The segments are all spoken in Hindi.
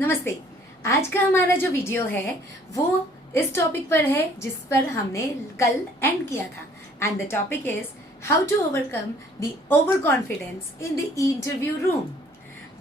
नमस्ते। आज का हमारा जो वीडियो है वो इस टॉपिक पर है जिस पर हमने कल एंड किया था and the topic is how to overcome the overconfidence in the interview room.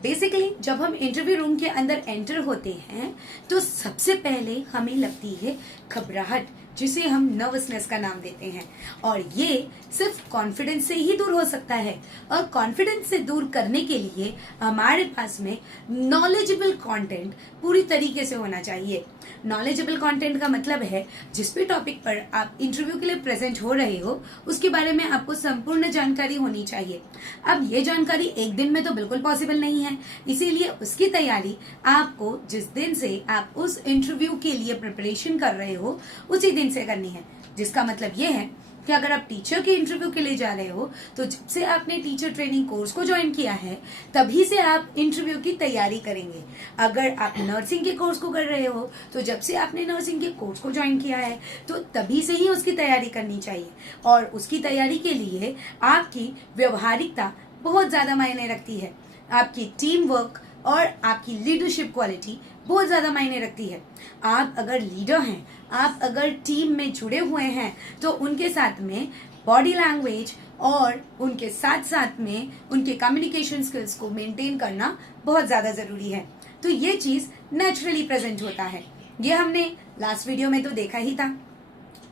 Basically जब हम इंटरव्यू रूम के अंदर एंटर होते हैं तो सबसे पहले हमें लगती है घबराहट, जिसे हम नर्वसनेस का नाम देते हैं, और ये सिर्फ कॉन्फिडेंस से ही दूर हो सकता है। और कॉन्फिडेंस से दूर करने के लिए हमारे पास में नॉलेजेबल कंटेंट पूरी तरीके से होना चाहिए। नॉलेजेबल कंटेंट का मतलब है जिस भी टॉपिक पर आप इंटरव्यू के लिए प्रेजेंट हो रहे हो उसके बारे में आपको संपूर्ण जानकारी होनी चाहिए। अब ये जानकारी एक दिन में तो बिल्कुल पॉसिबल नहीं है, इसीलिए उसकी तैयारी आपको जिस दिन से आप उस इंटरव्यू के लिए प्रिपरेशन कर रहे हो उसी दिन से करनी है। जिसका मतलब ये है कि अगर आप टीचर के इंटरव्यू के लिए जा रहे हो तो जब से आपने टीचर ट्रेनिंग कोर्स को ज्वाइन किया है तभी से आप इंटरव्यू की तैयारी करेंगे। अगर आप नर्सिंग के कोर्स को कर रहे हो तो जब से आपने नर्सिंग के कोर्स को ज्वाइन किया है तो तभी से ही उसकी तैयारी करनी चाहिए। और उसकी तैयारी के लिए आपकी व्यवहारिकता बहुत ज्यादा मायने रखती है, आपकी टीम वर्क और आपकी लीडरशिप क्वालिटी बहुत ज्यादा मायने रखती है। आप अगर लीडर हैं, आप अगर टीम में जुड़े हुए हैं तो उनके साथ में बॉडी लैंग्वेज और उनके साथ साथ में उनके कम्युनिकेशन स्किल्स को मेंटेन करना बहुत ज्यादा जरूरी है। तो ये चीज नेचुरली प्रेजेंट होता है। ये हमने लास्ट वीडियो में तो देखा ही था।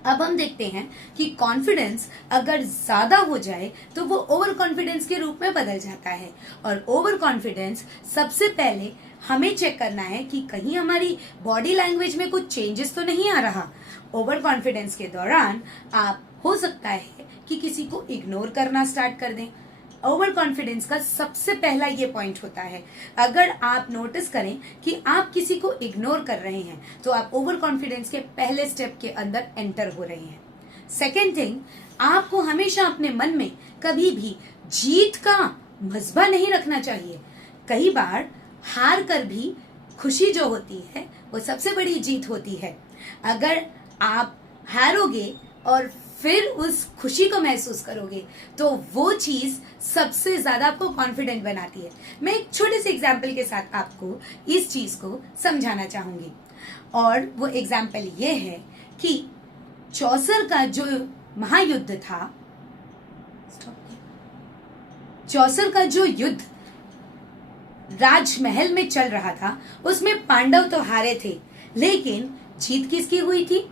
अब हम देखते हैं कि कॉन्फिडेंस अगर ज्यादा हो जाए तो वो ओवर कॉन्फिडेंस के रूप में बदल जाता है। और ओवर कॉन्फिडेंस सबसे पहले हमें चेक करना है कि कहीं हमारी बॉडी लैंग्वेज में कुछ चेंजेस तो नहीं आ रहा। ओवर कॉन्फिडेंस के दौरान आप हो सकता है कि किसी को इग्नोर करना स्टार्ट कर दें। ओवर कॉन्फिडेंस का सबसे पहला ये पॉइंट होता है। अगर आप नोटिस करें कि आप किसी को इग्नोर कर रहे हैं तो आप ओवर कॉन्फिडेंस के पहले स्टेप के अंदर एंटर हो रहे हैं। सेकेंड थिंग, आपको हमेशा अपने मन में कभी भी जीत का मजबा नहीं रखना चाहिए। कई बार हार कर भी खुशी जो होती है वो सबसे बड़ी जीत होती है। अगर आप हारोगे और फिर उस खुशी को महसूस करोगे तो वो चीज सबसे ज्यादा आपको कॉन्फिडेंट बनाती है। मैं एक छोटे से एग्जाम्पल के साथ आपको इस चीज को समझाना चाहूंगी, और वो एग्जाम्पल ये है कि चौसर का जो महायुद्ध था, चौसर का जो युद्ध राजमहल में चल रहा था उसमें पांडव तो हारे थे, लेकिन जीत किसकी हुई थी?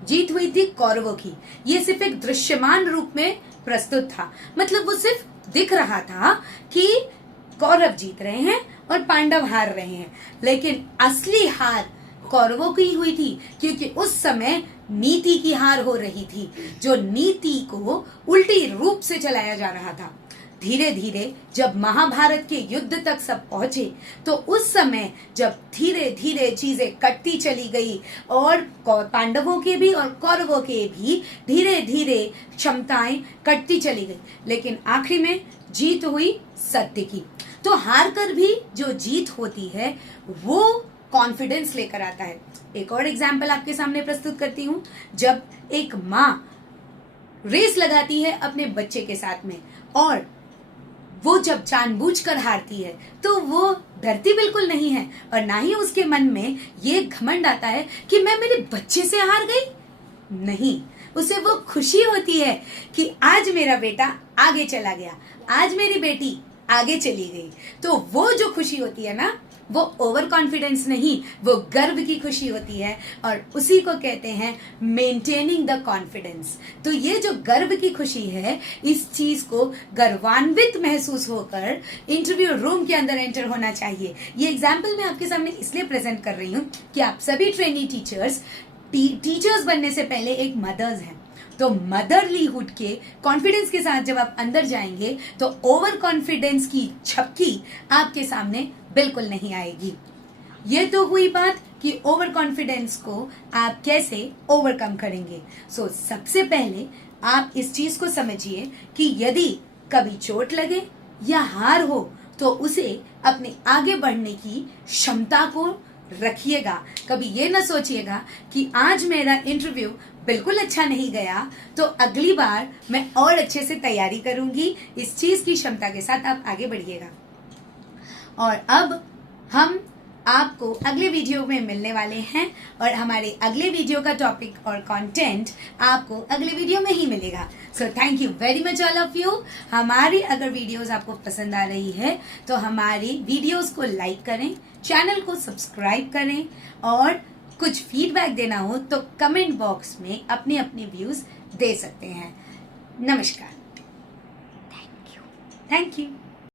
जीत हुई थी कौरवों की। ये सिर्फ एक दृश्यमान रूप में प्रस्तुत था, मतलब वो सिर्फ दिख रहा था कि कौरव जीत रहे हैं और पांडव हार रहे हैं, लेकिन असली हार कौरवों की हुई थी, क्योंकि उस समय नीति की हार हो रही थी। जो नीति को उल्टी रूप से चलाया जा रहा था। धीरे धीरे जब महाभारत के युद्ध तक सब पहुंचे तो उस समय जब धीरे धीरे चीजें कटती चली गई और पांडवों के भी और कौरवों के भी धीरे धीरे क्षमताएं कटती चली गई, लेकिन आखिरी में जीत हुई सत्य की। तो हार कर भी जो जीत होती है वो कॉन्फिडेंस लेकर आता है। एक और एग्जाम्पल आपके सामने प्रस्तुत करती हूँ। जब एक माँ रेस लगाती है अपने बच्चे के साथ में और वो जब जानबूझकर हारती है तो वो डरती बिल्कुल नहीं है, और ना ही उसके मन में ये घमंड आता है कि मैं मेरे बच्चे से हार गई। नहीं, उसे वो खुशी होती है कि आज मेरा बेटा आगे चला गया, आज मेरी बेटी आगे चली गई। तो वो जो खुशी होती है ना, वो ओवर कॉन्फिडेंस नहीं, वो गर्व की खुशी होती है, और उसी को कहते हैं मेंटेनिंग द कॉन्फिडेंस। तो ये जो गर्व की खुशी है, इस चीज को गर्वान्वित महसूस होकर इंटरव्यू रूम के अंदर एंटर होना चाहिए। ये एग्जाम्पल मैं आपके सामने इसलिए प्रेजेंट कर रही हूँ कि आप सभी ट्रेनी टीचर्स बनने से पहले एक मदर्स हैं। तो मदरलीहुड के कॉन्फिडेंस के साथ जब आप अंदर जाएंगे तो ओवर कॉन्फिडेंस की झपकी आपके सामने बिल्कुल नहीं आएगी। ये तो हुई बात कि ओवर कॉन्फिडेंस को आप कैसे ओवरकम करेंगे। सबसे पहले आप इस चीज को समझिए कि यदि कभी चोट लगे या हार हो तो उसे अपने आगे बढ़ने की क्षमता को रखिएगा। कभी ये ना सोचिएगा कि आज मेरा इंटरव्यू बिल्कुल अच्छा नहीं गया तो अगली बार मैं और अच्छे से तैयारी करूंगी। इस चीज की क्षमता के साथ आप आगे बढ़िएगा। और अब हम आपको अगले वीडियो में मिलने वाले हैं और हमारे अगले वीडियो का टॉपिक और कंटेंट आपको अगले वीडियो में ही मिलेगा। So thank you very much all of you. हमारी अगर वीडियोस आपको पसंद आ रही है तो हमारी वीडियोस को लाइक करें, चैनल को सब्सक्राइब करें और कुछ फीडबैक देना हो तो कमेंट बॉक्स में अपने अपने व्यूज दे सकते हैं। नमस्कार। Thank you.